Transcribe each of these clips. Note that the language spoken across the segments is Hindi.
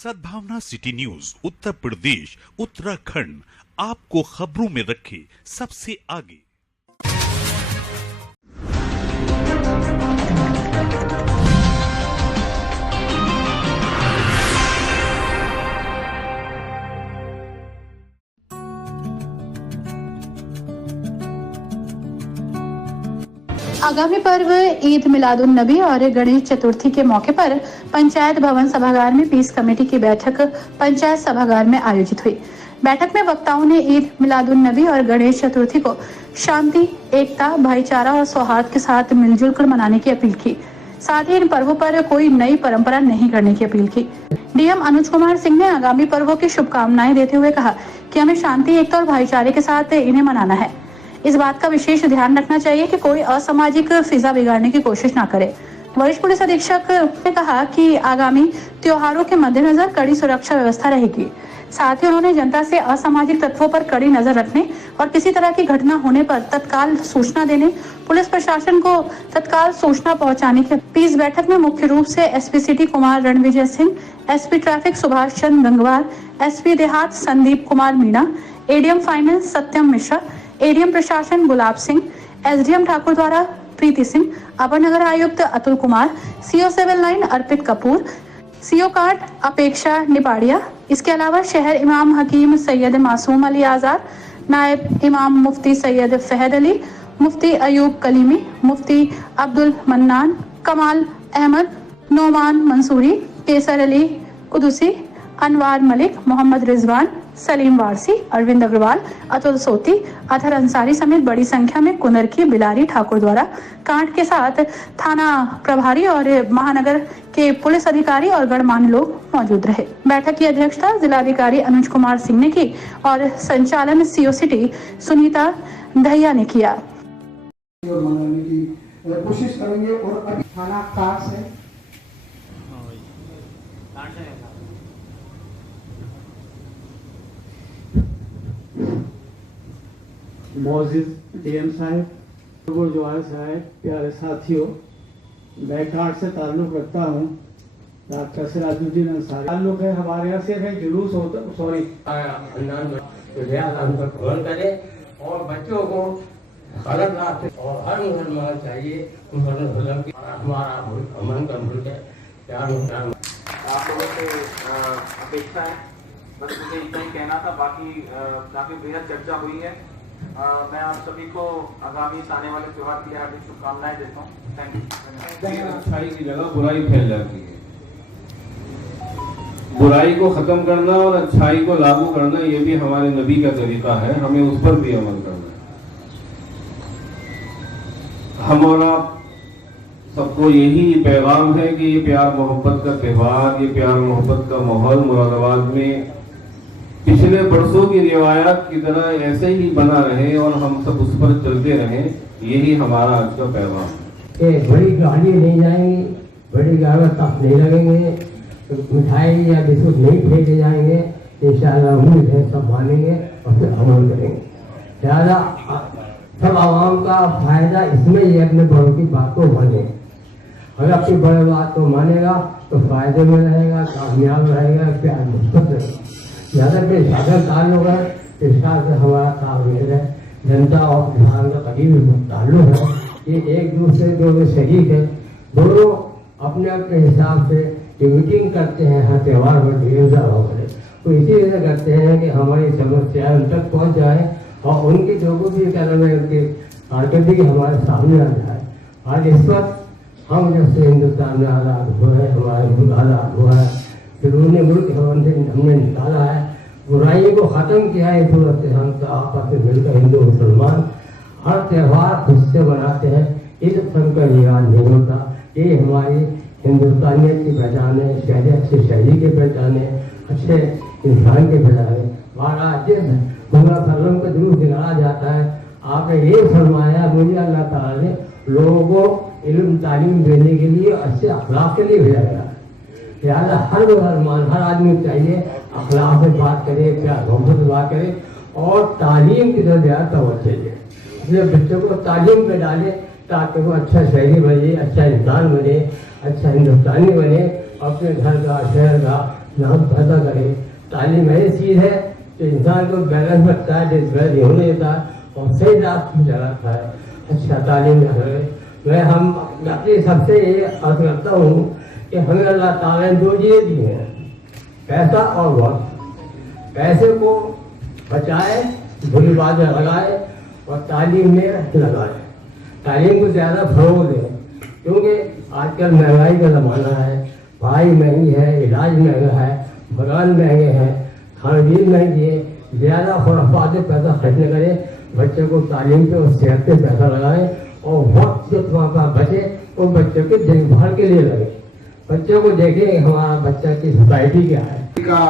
सद्भावना सिटी न्यूज उत्तर प्रदेश उत्तराखंड आपको खबरों में रखे सबसे आगे। आगामी पर्व ईद मिलादुन नबी और गणेश चतुर्थी के मौके पर पंचायत भवन सभागार में पीस कमेटी की बैठक पंचायत सभागार में आयोजित हुई। बैठक में वक्ताओं ने ईद मिलादुन नबी और गणेश चतुर्थी को शांति, एकता, भाईचारा और सौहार्द के साथ मिलजुल कर मनाने की अपील की। साथ ही इन पर्वों पर कोई नई परंपरा नहीं करने की अपील की। डीएम अनुज कुमार सिंह ने आगामी पर्वों की शुभकामनाएं देते हुए कहा कि हमें शांति, एकता और भाईचारे के साथ इन्हें मनाना है। इस बात का विशेष ध्यान रखना चाहिए कि कोई असामाजिक फिजा बिगाड़ने की कोशिश न करे। वरिष्ठ पुलिस अधीक्षक ने कहा कि आगामी त्योहारों के मद्देनजर कड़ी सुरक्षा व्यवस्था रहेगी। साथ ही उन्होंने जनता से असामाजिक तत्वों पर कड़ी नजर रखने और किसी तरह की घटना होने पर तत्काल सूचना देने, पुलिस प्रशासन को तत्काल सूचना पहुंचाने की। इस बैठक में मुख्य रूप से SP city Kumar Ranvijay Singh, SP traffic Subhash Chandra Gangwar, SP देहात Sandeep Kumar Meena, ADM finance Satyam Mishra, ADM प्रशासन गुलाब सिंह, एसडीएम ठाकुर द्वारा प्रीति सिंह, अपर नगर आयुक्त Atul Kumar, CO civil line Arpit Kapoor, CO card Apeksha Nipadiya. इसके अलावा शहर इमाम हकीम सैयद मासूम अली आजाद, नायब इमाम मुफ्ती सैयद फहद अली, मुफ्ती अयूब कलीमी, मुफ्ती अब्दुल मन्नान, कमाल अहमद, नोमान मंसूरी, केसर अली कुदुसी, अनवार मलिक, मोहम्मद रिजवान, सलीम वारसी, अरविंद अग्रवाल, अतुल सोती, अतहर अंसारी समेत बड़ी संख्या में कुनरकी बिलारी ठाकुर द्वारा कांड के साथ थाना प्रभारी और महानगर के पुलिस अधिकारी और गणमान्य लोग मौजूद रहे। बैठक की अध्यक्षता जिलाधिकारी अनुज कुमार सिंह ने की और संचालन सीओ सिटी सुनीता दहिया ने किया। मनाने की कोशिश करेंगे और अभी थाना कार से मोजिज डीएम साहब, गुरुद्वारा साहब, प्यारे साथियों, मैं कांड से ताल्लुक़ रखता हूँ। डॉक्टर सिराजुद्दीन अंसारी ताल्लुक़ है। हमारे यहाँ सिर्फ एक जुलूस होता, सॉरी करे और बच्चों को गलत रास्ते और हर मुसलमान चाहिए हमारा अमन का मुल्क है। आप लोगों से अपेक्षा है, बस मुझे इतना ही कहना था। बाकी काफी बेहद चर्चा हुई है। मैं आप सभी को आगामी आने वाले त्योहार के लिए हार्दिक शुभकामनाएं देता हूँ। Thank you. अच्छाई की जगह बुराई फैल जाती है। बुराई को खत्म करना और अच्छाई को लागू करना, ये भी हमारे नबी का तरीका है। हमें उस पर भी अमल करना है। हम और आप सबको यही पैगाम है कि ये प्यार मोहब्बत का त्यौहार, ये प्यार मोहब्बत का माहौल मुरादाबाद में पिछले बरसों की रिवायत की तरह ऐसे ही बना रहे और हम सब उस पर चलते रहें। यही हमारा आज का पैगाम है। बड़ी गाड़ी नहीं जाएंगी, बड़ी गाड़ी तक नहीं लगेंगे, मिठाई या बिस्कुट नहीं फेंके जाएंगे। इंशाअल्लाह उम्मीद है सब मानेंगे और फिर अमल करेंगे। ज़्यादा सब आवाम का फायदा इसमें ये अपने बड़ों की बात को माने। अगर अपनी बड़े बात को मानेगा तो फायदे में रहेगा, कामयाब रहेगा, प्यार मुस्बत रहेगा। ज़्यादा पे सागर ताल्लुक है, इस साथ से हमारा तालमेल है। जनता और किसान का करीबी ताल्लुक है। ये एक दूसरे के शरीक है। दोनों अपने अपने हिसाब से मीटिंग करते हैं हर त्यौहार पर वगैरह, तो इसी वजह करते हैं कि हमारी समस्या उन तक पहुँच जाए और उनकी जो भी कहना है उनकी कारकर्दगी हमारे सामने आ जाए। आज इस वक्त हम जब से हिंदुस्तान में आज़ाद हुआ है, हमारा मुल्क आज़ाद हुआ है, फिर उन्होंने मुल्क हमने निकाला है, बुराई को ख़त्म किया है। सूरत से हम तो आपस में मिलकर हिंदू मुसलमान हर त्यौहार खुद से मनाते हैं। इस फन का लिहाज नहीं होता। ये हमारी हिंदुस्तानियत की पहचान है, शहरियत से शहरी की पहचान है, अच्छे इंसान की पहचान है। महाराज जिस सल्लम का जुलूस निकाला जाता है, आपने ये फरमाया मुझे अल्लाह ताला ने लोगों को इल्म तालीम देने के लिए, अच्छे अखलाक के लिए भेजा गया। लिहाजा हर मुसलमान, हर आदमी चाहिए अखलाक से बात करे, प्यार मोहब्बत से बात करे और तालीम की तरफ ज़्यादा तवज्जो दे। इसलिए बच्चों को तालीम पे डाले ताकि वो अच्छा शहरी बने, अच्छा इंसान बने, अच्छा हिंदुस्तानी बने, अपने घर का, शहर का नाम पैदा करे। तालीम ऐसी चीज़ है कि इंसान को बैलेंस रखता है, डिसबैलेंस नहीं होने देता और सही रात की चलाता है। अच्छा तालीम मैं हम अपनी सबसे ये अर्ज करता हूँ कि हमें अल्लाह ताला ने 2 चीज़ें दी हैं, पैसा और वक्त। पैसे को बचाए, बुरी बातें लगाए और तालीम में लगाए। तालीम को ज़्यादा फरोग दें, क्योंकि आजकल महंगाई का ज़माना है, पढ़ाई महंगी है, इलाज महंगा है, मकान महंगे हैं, खान-पीन महंगी है। ज़्यादा खुराफात पे पैसा खर्च न करें, बच्चों को तालीम पे और सेहत पे पैसा लगाएं और वक्त जो तुम्हारे पास बचे वो बच्चों के देखभाल के लिए लगे। बच्चों को देखें हमारा बच्चा की सोसाइटी क्या है। का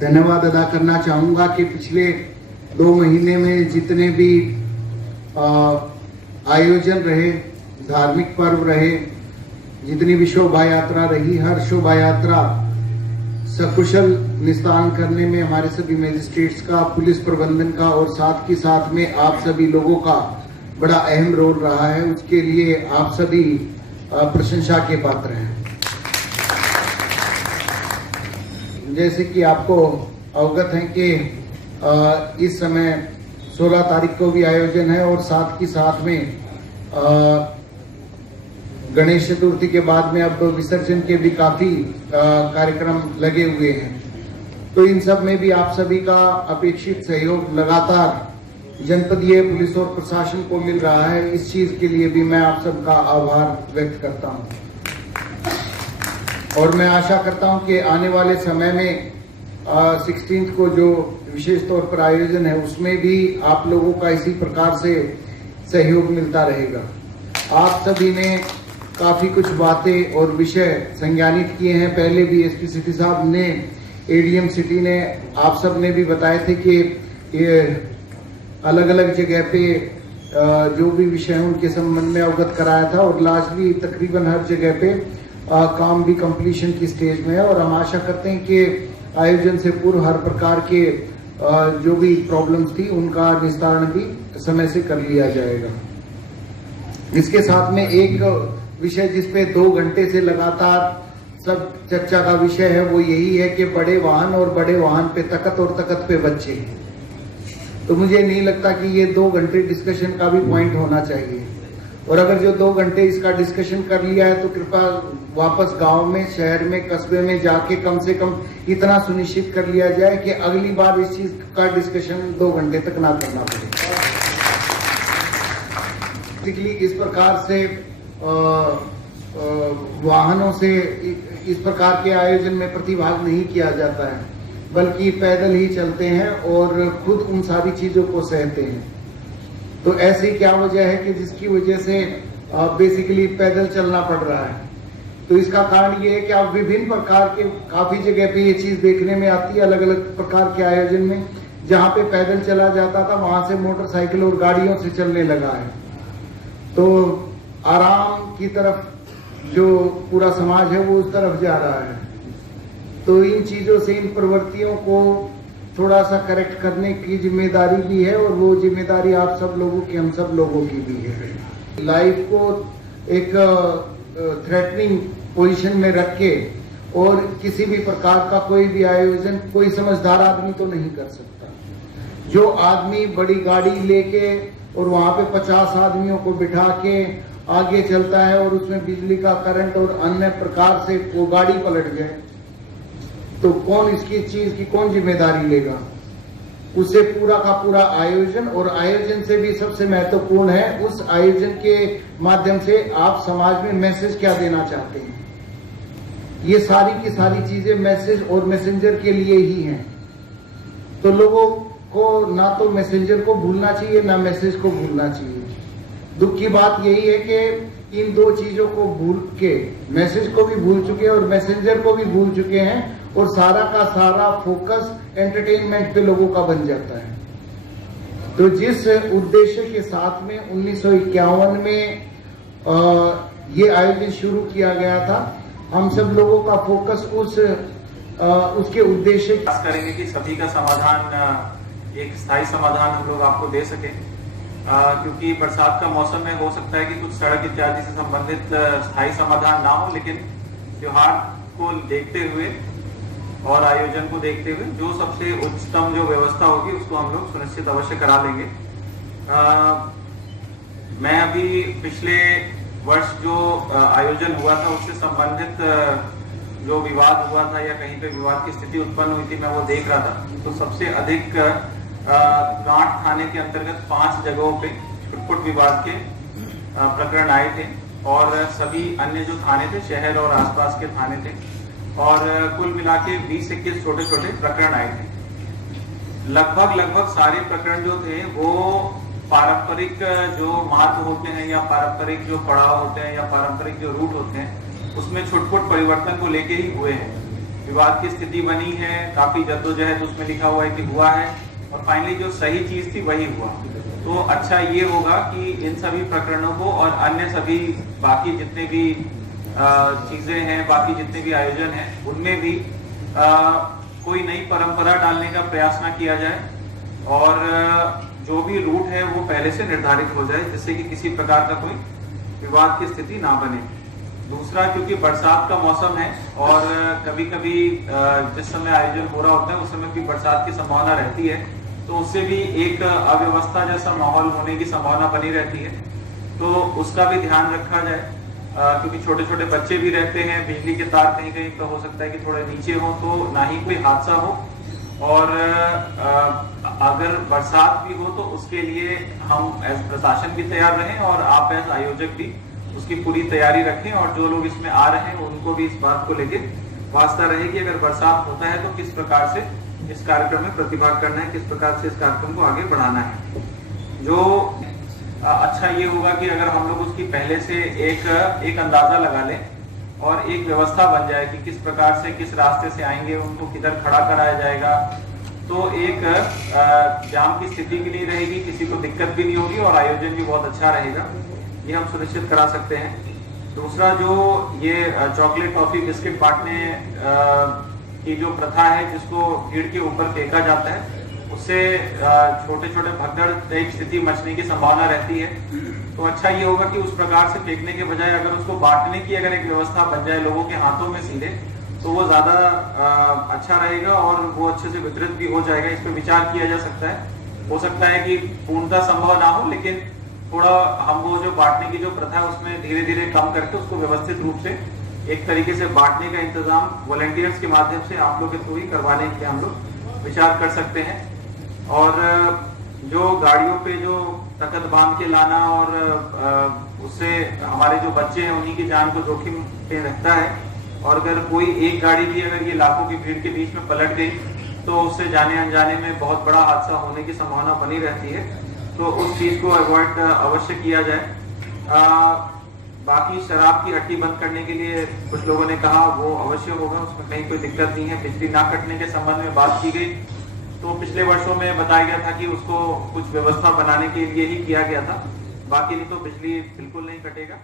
धन्यवाद अदा करना चाहूँगा कि पिछले 2 महीने में जितने भी आयोजन रहे, धार्मिक पर्व रहे, जितनी भी शोभा यात्रा रही, हर शोभा यात्रा सकुशल निस्तान करने में हमारे सभी मजिस्ट्रेट्स का, पुलिस प्रबंधन का और साथ ही साथ में आप सभी लोगों का बड़ा अहम रोल रहा है। उसके लिए आप सभी प्रशंसा के पात्र हैं। जैसे कि आपको अवगत है कि इस समय 16 तारीख को भी आयोजन है और साथ ही साथ में गणेश चतुर्थी के बाद में अब विसर्जन के भी काफी कार्यक्रम लगे हुए हैं। तो इन सब में भी आप सभी का अपेक्षित सहयोग लगातार जनपदीय पुलिस और प्रशासन को मिल रहा है। इस चीज के लिए भी मैं आप सबका आभार व्यक्त करता हूं और मैं आशा करता हूं कि आने वाले समय में 16 को जो विशेष तौर पर आयोजन है उसमें भी आप लोगों का इसी प्रकार से सहयोग मिलता रहेगा। आप सभी ने काफी कुछ बातें और विषय संज्ञानित किए हैं। पहले भी एसपी सिटी साहब ने, एडीएम सिटी ने, आप सब ने भी बताए थे कि ये अलग अलग जगह पे जो भी विषय हैं उनके संबंध में अवगत कराया था और लास्टली तकरीबन हर जगह पे काम भी कंप्लीशन की स्टेज में है और हम आशा करते हैं कि आयोजन से पूर्व हर प्रकार के जो भी प्रॉब्लम्स थी उनका निस्तारण भी समय से कर लिया जाएगा। इसके साथ में एक विषय जिसपे 2 घंटे से लगातार सब चर्चा का विषय है वो यही है कि बड़े वाहन और बड़े वाहन पे तकत और तकत पे बच्चे। तो मुझे नहीं लगता कि ये 2 घंटे डिस्कशन का भी पॉइंट होना चाहिए और अगर जो 2 घंटे इसका डिस्कशन कर लिया है तो कृपया वापस गांव में, शहर में, कस्बे में जाके कम से कम इतना सुनिश्चित कर लिया जाए कि अगली बार इस चीज का डिस्कशन 2 घंटे तक ना करना पड़े। इस प्रकार से वाहनों से इस प्रकार के आयोजन में प्रतिभाग नहीं किया जाता है, बल्कि पैदल ही चलते हैं और खुद उन सारी चीजों को सहते हैं। तो ऐसी क्या वजह है कि जिसकी वजह से बेसिकली पैदल चलना पड़ रहा है। तो इसका कारण ये है कि आप विभिन्न प्रकार के काफी जगह पे ये चीज देखने में आती है, अलग अलग प्रकार के आयोजन में जहाँ पे पैदल चला जाता था वहां से मोटरसाइकिल और गाड़ियों से चलने लगा है। तो आराम की तरफ जो पूरा समाज है वो उस तरफ जा रहा है। तो इन चीजों से, इन प्रवृत्तियों को थोड़ा सा करेक्ट करने की जिम्मेदारी भी है और वो जिम्मेदारी आप सब लोगों की, हम सब लोगों की भी है। लाइफ को एक थ्रेटनिंग पोजीशन में रख के और किसी भी प्रकार का कोई भी आयोजन कोई समझदार आदमी तो नहीं कर सकता। जो आदमी बड़ी गाड़ी लेके और वहां पे 50 आदमियों को बिठा के आगे चलता है और उसमें बिजली का करंट और अन्य प्रकार से वो गाड़ी पलट जाए तो कौन इसकी चीज की कौन जिम्मेदारी लेगा? उससे पूरा का पूरा आयोजन, और आयोजन से भी सबसे महत्वपूर्ण है उस आयोजन के माध्यम से आप समाज में मैसेज क्या देना चाहते हैं। ये सारी की सारी चीजें मैसेज और मैसेंजर के लिए ही हैं। तो लोगों को ना तो मैसेंजर को भूलना चाहिए ना मैसेज को भूलना चाहिए। दुख की बात यही है कि इन 2 चीजों को भूल के मैसेज को भी भूल चुके हैं और मैसेंजर को भी भूल चुके हैं और सारा का सारा फोकस एंटरटेनमेंट पे लोगों का बन जाता है। तो जिस उद्देश्य के साथ में 1951 में ये आयोजन शुरू किया गया था, हम सब लोगों का फोकस उसके उद्देश्य करेंगे कि सभी का समाधान, एक स्थायी समाधान हम लोग आपको दे सके, क्योंकि बरसात का मौसम में हो सकता है कि कुछ सड़क इत्यादि से संबंधित स्थायी समाधान ना हो, लेकिन त्योहार को देखते हुए और आयोजन को देखते हुए जो सबसे उच्चतम जो व्यवस्था होगी उसको हम लोग सुनिश्चित अवश्य करा लेंगे। मैं अभी पिछले वर्ष जो आयोजन हुआ था उससे संबंधित जो विवाद हुआ था या कहीं पे विवाद की स्थिति उत्पन्न हुई थी, मैं वो देख रहा था। तो सबसे अधिक गांठ थाने के अंतर्गत 5 जगहों पे छुटपुट विवाद के प्रकरण आए थे और सभी अन्य जो थाने थे शहर और आसपास के थाने थे और कुल मिला के 20-21 छोटे छोटे प्रकरण आए थे। लगभग सारे प्रकरण जो थे वो पारंपरिक जो मार्ग होते हैं या पारंपरिक जो पड़ाव होते हैं या पारंपरिक जो रूट होते हैं उसमें छुटपुट परिवर्तन को लेके ही हुए हैं। विवाद की स्थिति बनी है, काफी जद्दोजहद उसमें लिखा हुआ है कि हुआ है और फाइनली जो सही चीज थी वही हुआ। तो अच्छा ये होगा कि इन सभी प्रकरणों को और अन्य सभी बाकी जितने भी चीजें हैं, बाकी जितने भी आयोजन हैं उनमें भी कोई नई परंपरा डालने का प्रयास ना किया जाए और जो भी रूट है वो पहले से निर्धारित हो जाए जिससे कि किसी प्रकार का कोई विवाद की स्थिति ना बने। दूसरा, क्योंकि बरसात का मौसम है और कभी कभी जिस समय आयोजन हो रहा होता है उस समय भी बरसात की संभावना रहती है, तो उससे भी एक अव्यवस्था जैसा माहौल होने की संभावना बनी रहती है। तो उसका भी ध्यान रखा जाए क्योंकि छोटे छोटे बच्चे भी रहते हैं, बिजली के तार कहीं कहीं तो हो सकता है कि थोड़े नीचे हो तो ना ही कोई हादसा हो और अगर बरसात भी हो तो उसके लिए हम एज प्रशासन भी तैयार रहें और आप एज आयोजक भी उसकी पूरी तैयारी रखें और जो लोग इसमें आ रहे हैं उनको भी इस बात को लेकर वास्ता रहे कि अगर बरसात होता है तो किस प्रकार से इस कार्यक्रम में प्रतिभाग करना है, किस प्रकार से इस कार्यक्रम को आगे बढ़ाना है। जो अच्छा ये होगा कि अगर हम लोग उसकी पहले से एक अंदाजा लगा लें और एक व्यवस्था बन जाए कि किस प्रकार से किस रास्ते से आएंगे, उनको किधर खड़ा कराया जाएगा, तो एक जाम की स्थिति भी नहीं रहेगी, किसी को दिक्कत भी नहीं होगी और आयोजन भी बहुत अच्छा रहेगा। ये हम सुनिश्चित करा सकते हैं। दूसरा, जो ये चॉकलेट टॉफी बिस्किट बांटने की जो प्रथा है जिसको भीड़ के ऊपर फेंका जाता है उससे छोटे छोटे भगदड़ टाइप स्थिति मचने की संभावना रहती है। तो अच्छा ये होगा कि उस प्रकार से फेंकने के बजाय अगर उसको बांटने की अगर एक व्यवस्था बन जाए लोगों के हाथों में सीधे तो वो ज्यादा अच्छा रहेगा और वो अच्छे से वितरित भी हो जाएगा। इस पर विचार किया जा सकता है। हो सकता है कि पूर्णतः संभव ना हो, लेकिन थोड़ा हम वो जो बांटने की जो प्रथा है उसमें धीरे धीरे कम करके उसको व्यवस्थित रूप से एक तरीके से बांटने का इंतजाम वॉलंटियर्स के माध्यम से आप लोग के थ्रू ही करवाने के हम लोग विचार कर सकते हैं। और जो गाड़ियों पे जो तकत बांध के लाना और उससे हमारे जो बच्चे हैं उन्हीं की जान को जोखिम पे रखता है और अगर कोई एक गाड़ी भी अगर ये लाखों की भीड़ के बीच में पलट गई तो उससे जाने अनजाने में बहुत बड़ा हादसा होने की संभावना बनी रहती है। तो उस चीज को अवॉइड अवश्य किया जाए। बाकी शराब की हट्टी बंद करने के लिए कुछ लोगों ने कहा वो अवश्य होगा, उसमें कहीं कोई दिक्कत नहीं है। बिजली ना कटने के संबंध में बात की गई तो पिछले वर्षों में बताया गया था कि उसको कुछ व्यवस्था बनाने के लिए ही किया गया था, बाकी नहीं तो बिजली बिल्कुल नहीं कटेगा।